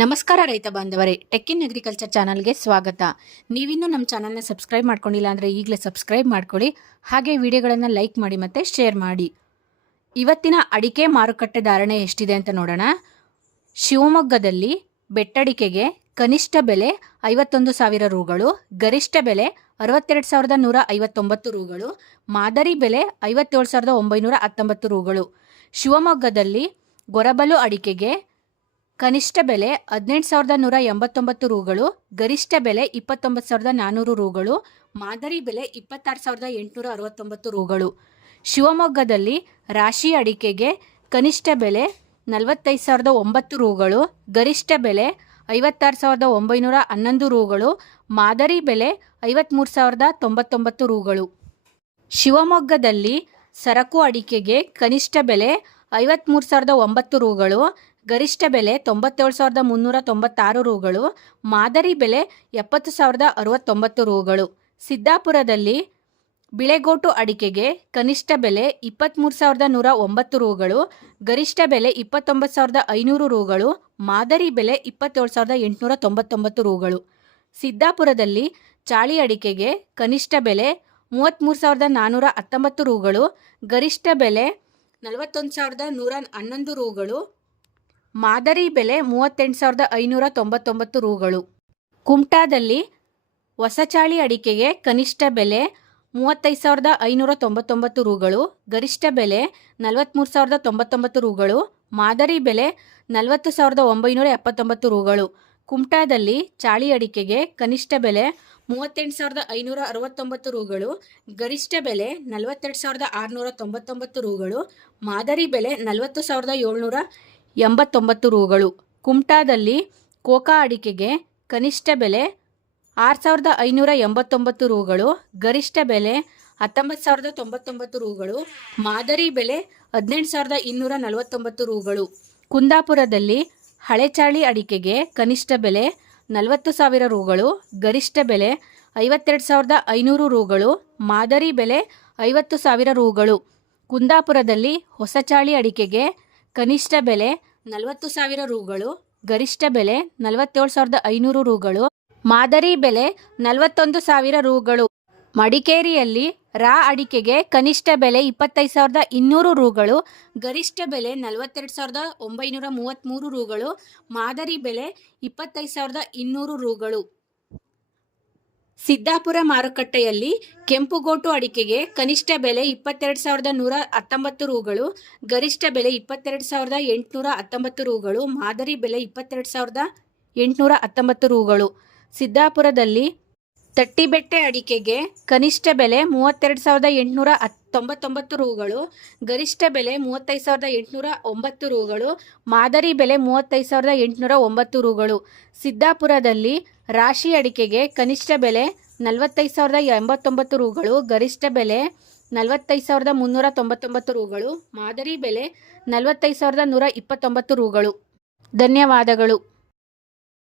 ನಮಸ್ಕಾರ ರೈತ ಬಾಂಧವರೇ ಟೆಕ್ ಇನ್ ಅಗ್ರಿಕಲ್ಚರ್ ಚಾನಲ್ಗೆ ಸ್ವಾಗತ. ನೀವಿನ್ನೂ ನಮ್ಮ ಚಾನಲ್ನ ಸಬ್ಸ್ಕ್ರೈಬ್ ಮಾಡ್ಕೊಂಡಿಲ್ಲ ಅಂದರೆ ಈಗಲೇ ಸಬ್ಸ್ಕ್ರೈಬ್ ಮಾಡ್ಕೊಳ್ಳಿ, ಹಾಗೆ ವಿಡಿಯೋಗಳನ್ನು ಲೈಕ್ ಮಾಡಿ ಮತ್ತು ಶೇರ್ ಮಾಡಿ. ಇವತ್ತಿನ ಅಡಿಕೆ ಮಾರುಕಟ್ಟೆ ಧಾರಣೆ ಎಷ್ಟಿದೆ ಅಂತ ನೋಡೋಣ. ಶಿವಮೊಗ್ಗದಲ್ಲಿ ಬೆಟ್ಟಡಿಕೆಗೆ ಕನಿಷ್ಠ ಬೆಲೆ ಐವತ್ತೊಂದು ಸಾವಿರ ರೂಗಳು, ಗರಿಷ್ಠ ಬೆಲೆ ಅರವತ್ತೆರಡು ಸಾವಿರದ ನೂರ ಐವತ್ತೊಂಬತ್ತು ರೂಗಳು, ಮಾದರಿ ಬೆಲೆ ಐವತ್ತೇಳು ಸಾವಿರದ ಒಂಬೈನೂರ ಹತ್ತೊಂಬತ್ತು ರೂಗಳು. ಶಿವಮೊಗ್ಗದಲ್ಲಿ ಗೊರಬಲು ಅಡಿಕೆಗೆ ಕನಿಷ್ಠ ಬೆಲೆ ಹದಿನೆಂಟು ಸಾವಿರದ ನೂರ ಎಂಬತ್ತೊಂಬತ್ತು ರೂಗಳು, ಗರಿಷ್ಠ ಬೆಲೆ ಇಪ್ಪತ್ತೊಂಬತ್ತು ಸಾವಿರದ ನಾನ್ನೂರು ರೂಗಳು, ಮಾದರಿ ಬೆಲೆ ಇಪ್ಪತ್ತಾರು ಸಾವಿರದ ಎಂಟುನೂರ ಅರವತ್ತೊಂಬತ್ತು ರೂಗಳು. ಶಿವಮೊಗ್ಗದಲ್ಲಿ ರಾಶಿ ಅಡಿಕೆಗೆ ಕನಿಷ್ಠ ಬೆಲೆ ನಲವತ್ತೈದು ಸಾವಿರದ ಒಂಬತ್ತು ರೂಗಳು, ಗರಿಷ್ಠ ಬೆಲೆ ಐವತ್ತಾರು ಸಾವಿರದ ಒಂಬೈನೂರ ಹನ್ನೊಂದು ರೂಗಳು, ಮಾದರಿ ಬೆಲೆ ಐವತ್ತ್ಮೂರು ಸಾವಿರದ ತೊಂಬತ್ತೊಂಬತ್ತು ರೂಗಳು. ಶಿವಮೊಗ್ಗದಲ್ಲಿ ಸರಕು ಅಡಿಕೆಗೆ ಕನಿಷ್ಠ ಬೆಲೆ ಐವತ್ತ್ಮೂರು ಸಾವಿರದ ಒಂಬತ್ತು ರೂಗಳು ಗರಿಷ್ಠ ಬೆಲೆ ತೊಂಬತ್ತೇಳು ಸಾವಿರದ ಮುನ್ನೂರ ತೊಂಬತ್ತಾರು ರೂಗಳು, ಮಾದರಿ ಬೆಲೆ ಎಪ್ಪತ್ತು ಸಾವಿರದ ಅರವತ್ತೊಂಬತ್ತು ರೂಗಳು. ಸಿದ್ದಾಪುರದಲ್ಲಿ ಬಿಳೆಗೋಟು ಅಡಿಕೆಗೆ ಕನಿಷ್ಠ ಬೆಲೆ ಇಪ್ಪತ್ತ್ಮೂರು ಸಾವಿರದ ನೂರ ಒಂಬತ್ತು ರೂಗಳು, ಗರಿಷ್ಠ ಬೆಲೆ ಇಪ್ಪತ್ತೊಂಬತ್ತು ಸಾವಿರದ ಐನೂರು ರೂಗಳು, ಮಾದರಿ ಬೆಲೆ ಇಪ್ಪತ್ತೇಳು ಸಾವಿರದ ಎಂಟುನೂರ ತೊಂಬತ್ತೊಂಬತ್ತು ರೂಗಳು. ಸಿದ್ದಾಪುರದಲ್ಲಿ ಚಾಳಿ ಅಡಿಕೆಗೆ ಕನಿಷ್ಠ ಬೆಲೆ ಮೂವತ್ತ್ಮೂರು ಸಾವಿರದ ನಾನ್ನೂರ ಹತ್ತೊಂಬತ್ತು ರೂಗಳು, ಗರಿಷ್ಠ ಬೆಲೆ ನಲವತ್ತೊಂದು ಸಾವಿರದ ನೂರ ಹನ್ನೊಂದು ರೂಗಳು ಮಾದರಿ ಬೆಲೆ ಮೂವತ್ತೆಂಟು ಸಾವಿರದ ಐನೂರ ತೊಂಬತ್ತೊಂಬತ್ತು ರೂಗಳು. ಕುಮ್ಟಾದಲ್ಲಿ ಹೊಸಚಾಳಿ ಅಡಿಕೆಗೆ ಕನಿಷ್ಠ ಬೆಲೆ ಮೂವತ್ತೈದು ಸಾವಿರದ ಐನೂರ ತೊಂಬತ್ತೊಂಬತ್ತು ರೂಗಳು, ಗರಿಷ್ಠ ಬೆಲೆ ನಲವತ್ತ್ಮೂರು ಸಾವಿರದ ತೊಂಬತ್ತೊಂಬತ್ತು ರೂಗಳು, ಮಾದರಿ ಬೆಲೆ ನಲವತ್ತು ಸಾವಿರದ ಒಂಬೈನೂರ ಎಪ್ಪತ್ತೊಂಬತ್ತು ರೂಗಳು. ಕುಮ್ಟಾದಲ್ಲಿ ಚಾಳಿ ಅಡಿಕೆಗೆ ಕನಿಷ್ಠ ಬೆಲೆ ಮೂವತ್ತೆಂಟು ಸಾವಿರದ ಐನೂರ ಅರವತ್ತೊಂಬತ್ತು ರೂಗಳು, ಗರಿಷ್ಠ ಬೆಲೆ ನಲವತ್ತೆರಡು ಸಾವಿರದ ಆರುನೂರ ತೊಂಬತ್ತೊಂಬತ್ತು ರೂಗಳು, ಮಾದರಿ ಬೆಲೆ ನಲವತ್ತು ಸಾವಿರದ ಏಳ್ನೂರ ಎಂಬತ್ತೊಂಬತ್ತು ರೂಗಳು. ಕುಮ್ಟಾದಲ್ಲಿ ಕೋಕಾ ಅಡಿಕೆಗೆ ಕನಿಷ್ಠ ಬೆಲೆ ಆರು ಸಾವಿರದ ಐನೂರ ಎಂಬತ್ತೊಂಬತ್ತು ರೂಗಳು, ಗರಿಷ್ಠ ಬೆಲೆ ಹತ್ತೊಂಬತ್ತು ಸಾವಿರದ ತೊಂಬತ್ತೊಂಬತ್ತು ರೂಗಳು, ಮಾದರಿ ಬೆಲೆ ಹದಿನೆಂಟು ಸಾವಿರದ ಇನ್ನೂರ ನಲವತ್ತೊಂಬತ್ತು ರೂಗಳು. ಕುಂದಾಪುರದಲ್ಲಿ ಹಳೆಚಾಳಿ ಅಡಿಕೆಗೆ ಕನಿಷ್ಠ ಬೆಲೆ ನಲವತ್ತು ಸಾವಿರ ರೂಗಳು, ಗರಿಷ್ಠ ಬೆಲೆ ಐವತ್ತೆರಡು ಸಾವಿರದ ಐನೂರು ರೂಗಳು, ಮಾದರಿ ಬೆಲೆ ಐವತ್ತು ಸಾವಿರ ರೂಗಳು. ಕುಂದಾಪುರದಲ್ಲಿ ಹೊಸಚಾಳಿ ಅಡಿಕೆಗೆ ಕನಿಷ್ಠ ಬೆಲೆ ನಲವತ್ತು ಸಾವಿರ ರೂಗಳು, ಗರಿಷ್ಠ ಬೆಲೆ ನಲವತ್ತೇಳು ಸಾವಿರದ ಐನೂರು ರೂಗಳು, ಮಾದರಿ ಬೆಲೆ ನಲವತ್ತೊಂದು ಸಾವಿರ ರೂಗಳು. ಮಡಿಕೇರಿಯಲ್ಲಿ ರಾ ಅಡಿಕೆಗೆ ಕನಿಷ್ಠ ಬೆಲೆ ಇಪ್ಪತ್ತೈದು ಸಾವಿರದ ಇನ್ನೂರು ರೂಗಳು, ಗರಿಷ್ಠ ಬೆಲೆ ನಲವತ್ತೆರಡು ಸಾವಿರದ ಒಂಬೈನೂರ ಮೂವತ್ತ್ಮೂರು ರೂಗಳು, ಮಾದರಿ ಬೆಲೆ ಇಪ್ಪತ್ತೈದು ಸಾವಿರದ ಇನ್ನೂರು ರೂಗಳು. ಸಿದ್ದಾಪುರ ಮಾರುಕಟ್ಟೆಯಲ್ಲಿ ಕೆಂಪುಗೋಟು ಅಡಿಕೆಗೆ ಕನಿಷ್ಠ ಬೆಲೆ ಇಪ್ಪತ್ತೆರಡು ಸಾವಿರದ ನೂರ ಹತ್ತೊಂಬತ್ತು ರೂಗಳು, ಗರಿಷ್ಠ ಬೆಲೆ ಇಪ್ಪತ್ತೆರಡು ಸಾವಿರದ ಎಂಟುನೂರ ಹತ್ತೊಂಬತ್ತು ರೂಗಳು, ಮಾದರಿ ಬೆಲೆ ಇಪ್ಪತ್ತೆರಡು ಸಾವಿರದ ಎಂಟುನೂರ ಹತ್ತೊಂಬತ್ತು ರೂಗಳು. ಸಿದ್ದಾಪುರದಲ್ಲಿ ತಟ್ಟಿಬೆಟ್ಟೆ ಅಡಿಕೆಗೆ ಕನಿಷ್ಠ ಬೆಲೆ ಮೂವತ್ತೆರಡು ಸಾವಿರದ ಎಂಟುನೂರ ತೊಂಬತ್ತೊಂಬತ್ತು ರೂಗಳು, ಗರಿಷ್ಠ ಬೆಲೆ ಮೂವತ್ತೈದು ಸಾವಿರದ ಎಂಟುನೂರ ಒಂಬತ್ತು ರೂಗಳು, ಮಾದರಿ ಬೆಲೆ ಮೂವತ್ತೈದು ಸಾವಿರದ ಎಂಟುನೂರ ಒಂಬತ್ತು ರೂಗಳು. ಸಿದ್ದಾಪುರದಲ್ಲಿ ರಾಶಿ ಅಡಿಕೆಗೆ ಕನಿಷ್ಠ ಬೆಲೆ ನಲವತ್ತೈದು ಸಾವಿರದ ಎಂಬತ್ತೊಂಬತ್ತು ರೂಗಳು, ಗರಿಷ್ಠ ಬೆಲೆ ನಲವತ್ತೈದು ಸಾವಿರದ ಮುನ್ನೂರ ತೊಂಬತ್ತೊಂಬತ್ತು ರೂಗಳು, ಮಾದರಿ ಬೆಲೆ ನಲವತ್ತೈದು ಸಾವಿರದ ನೂರ ಇಪ್ಪತ್ತೊಂಬತ್ತು ರೂಗಳು. ಧನ್ಯವಾದಗಳು.